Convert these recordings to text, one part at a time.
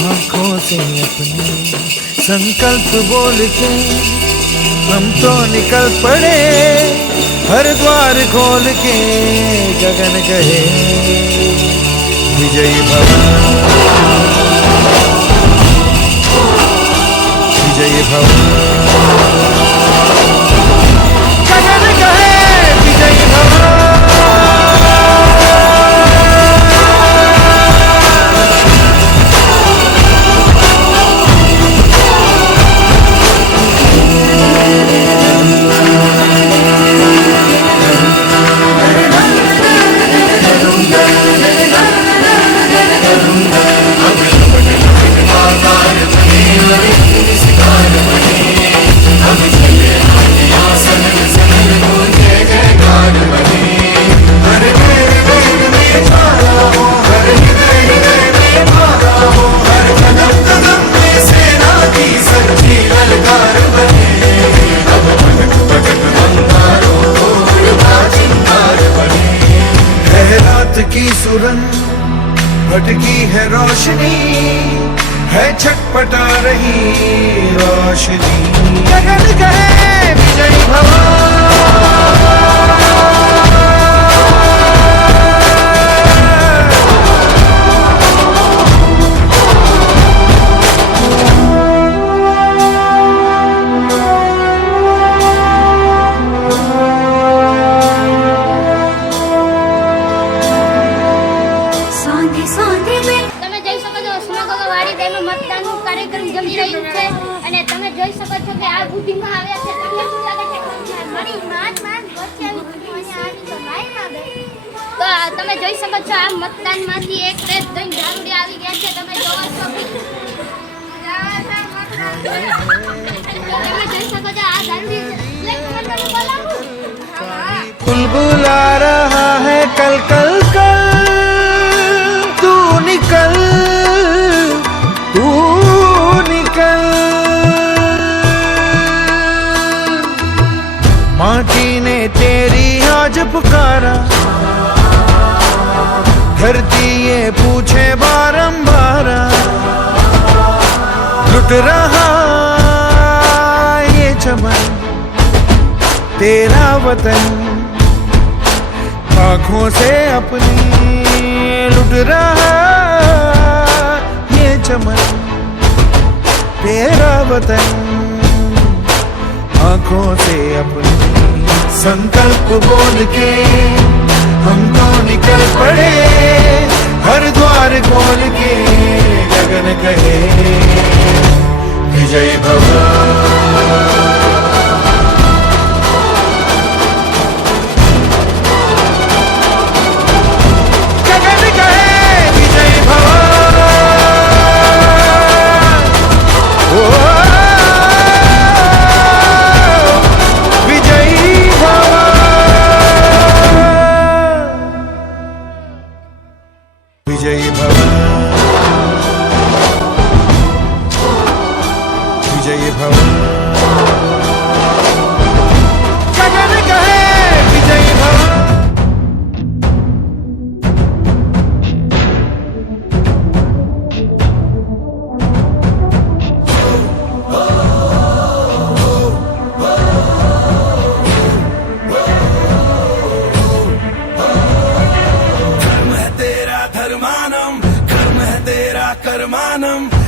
आँखों से अपने संकल्प बोल के हम तो निकल पड़े, हर द्वार खोल के गगन कहे। विजय भव विजय भव रोशनी है छटपटा रही रोशनी। गगन कहे विजयी भवा। જોઈ શકો છો કે આ બુદ્ધિમાં આવે છે તમને શું લાગે છે મારી માત માત વચ્ચે આવી બુદ્ધિમાં આવી તો લાઈન આવે તમે જોઈ શકો છો આ મતદાનમાંથી એક રેત દઈને ધારુડી આવી ગયા છે તમે જોવો છો તમે જોઈ શકો છો આ ધારુડી બુલબુલા રહા હૈ કલ કલ रहा ये चमन, तेरा वतन। आँखों से अपनी लुट रहा ये चमन, तेरा वतन। आँखों से अपनी संकल्प बोल के हम भव गगन कहे विजयी भव कर्म तेरा धर्मानम कर्म है तेरा कर्मानम।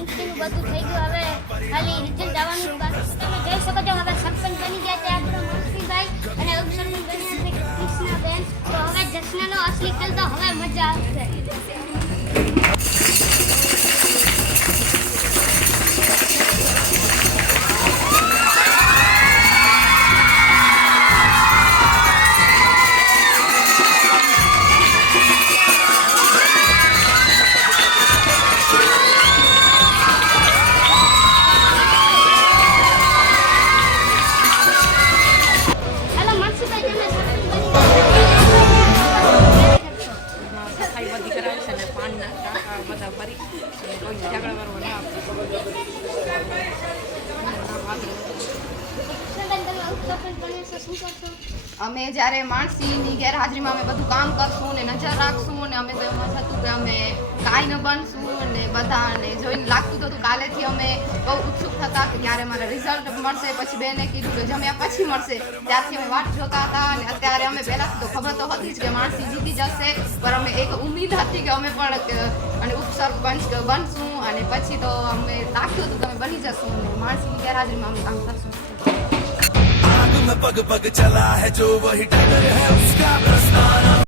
ડૂબકીનું બધું થઈ ગયું. હવે ખાલી રિઝલ્ટ આવવાનું બાકી તમે જોઈ શકો છો, હવે સરપંચ બની ગયા છે આપણો મનસુખભાઈ અને અક્ષરનું બન્યા છે કૃષ્ણાબેન તો હવે જશ્નનો અસલી ખેલ તો હવે મજા આવશે. 那个 અમે જ્યારે માણસીની ગેરહાજરીમાં અમે બધું કામ કરશું ને નજર રાખશું ને અમે તો એમાં હતું કે અમે કાંઈ ન બનશું ને બધાને જોઈને લાગતું હતું. કાલેથી અમે બહુ ઉત્સુક થતા કે ક્યારે મારે રિઝલ્ટ મળશે, પછી બેને કીધું કે જમ્યા પછી મળશે. ત્યારથી અમે વાટ જોતા હતા અને અત્યારે અમે પહેલાં તો ખબર તો હતી જ કે માણસી જીતી જશે, પણ અમે એક ઉમ્મીદ હતી કે અમે પણ અને ઉપસરપંચ બનશું અને પછી તો અમે લાગતું હતું કે અમે બની જશું અને માણસીની ગેરહાજરીમાં અમે કામ કરશું. में पग पग चला है जो वही टगर है। उसका प्रस्थान।